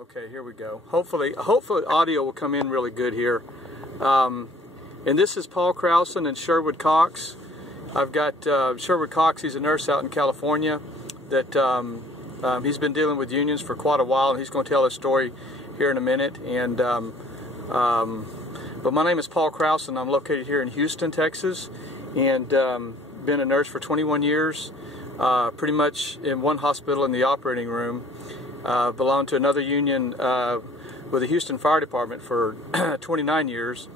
Okay, here we go. Hopefully audio will come in really good here. And this is Paul Krausen and Sherwood Cox. I've got Sherwood Cox. He's a nurse out in California that he's been dealing with unions for quite a while, and he's going to tell his story here in a minute. And but my name is Paul Krausen. I'm located here in Houston, Texas, and been a nurse for 21 years, pretty much in one hospital in the operating room. Belonged to another union with the Houston Fire Department for 29 years.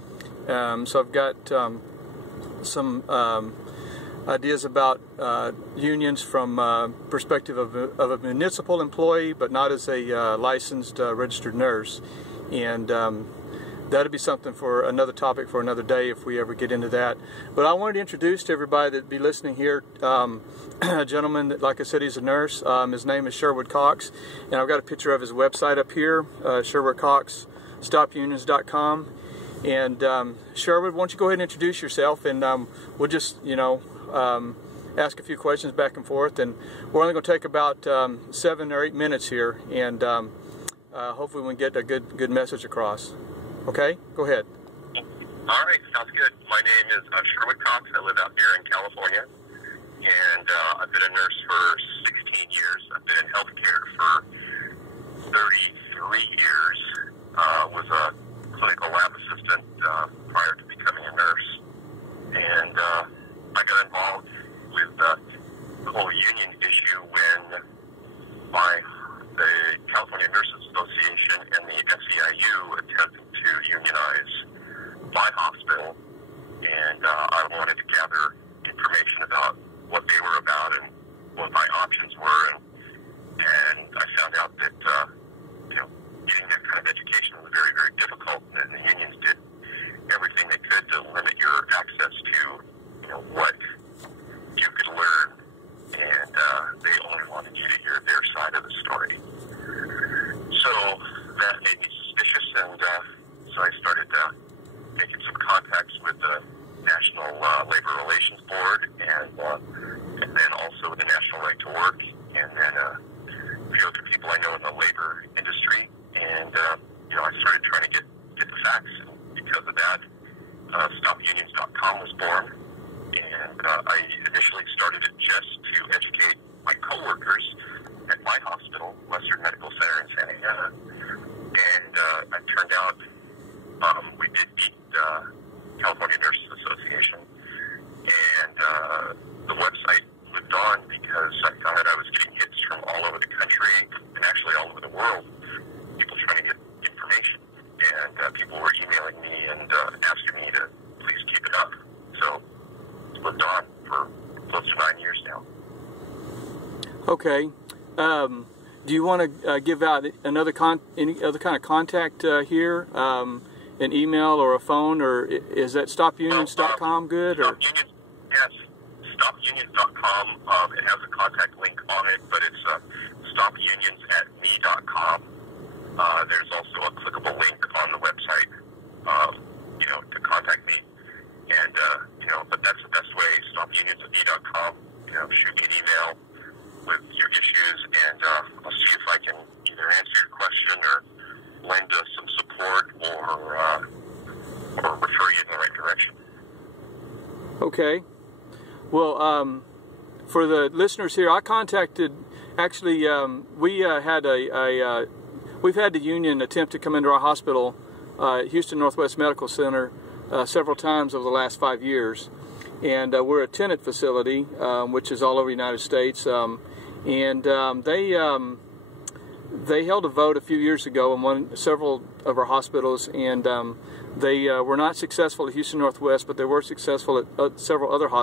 So I've got some ideas about unions from perspective of a municipal employee, but not as a licensed registered nurse. And that'd be something for another topic for another day if we ever get into that. But I wanted to introduce to everybody that'd be listening here a gentleman that, like I said, he's a nurse. His name is Sherwood Cox, and I've got a picture of his website up here, Sherwood Cox, stopunions.com. And Sherwood, why don't you go ahead and introduce yourself, and we'll just, ask a few questions back and forth, and we're only going to take about 7 or 8 minutes here, and hopefully we can get a good message across. Okay, go ahead. All right, sounds good. My name is Sherwood Cox. I live out here in California, and I've been a nurse for 16 years. I've been in healthcare for 33 years. Was a clinical lab assistant prior to becoming a nurse, and I got involved with the whole union issue when the California Nurses Association and the SEIU attempted to unionize my hospital, and I wanted to gather information about what they were about and what my options were, and I found out that getting that kind of education was very, very difficult, and the unions did everything they could to limit your access to what you could learn, and they only wanted you to hear their side of the story. So that made me suspicious, and so I started making some contacts with the National Labor Relations Board, and then also with the National Right to Work, and then a few other people I know in the labor industry, and I started trying to get the facts. And because of that, stopunions.com was born, and I initially started it just to educate my coworkers at my hospital, Western Medical Center in Santa Ana, and it turned out we did beat the California Nurses Association, and the website lived on because I found that I was getting hits from all over the country and actually all over the world, people trying to get information, and people were emailing me and asking me to please keep it up. So it's lived on for close to 9 years now. Okay. Do you want to give out any other kind of contact here? An email or a phone, or is that stopunions.com good? Or? Stop Unions, yes, stopunions.com. It has a contact link on it, but it's stopunions@me.com. There's also a clickable link on the website, to contact me. And, but that's the best way, stopunions@me.com. Shoot me an email with your issues, and I'll see if I can either answer your question or lend us some support or refer you in the right direction. Okay. Well, for the listeners here, I contacted. Actually, we've had the union attempt to come into our hospital, Houston Northwest Medical Center, several times over the last 5 years, and we're a tenant facility, which is all over the United States, and they held a vote a few years ago in several of our hospitals, and they were not successful at Houston Northwest, but they were successful at several other hospitals.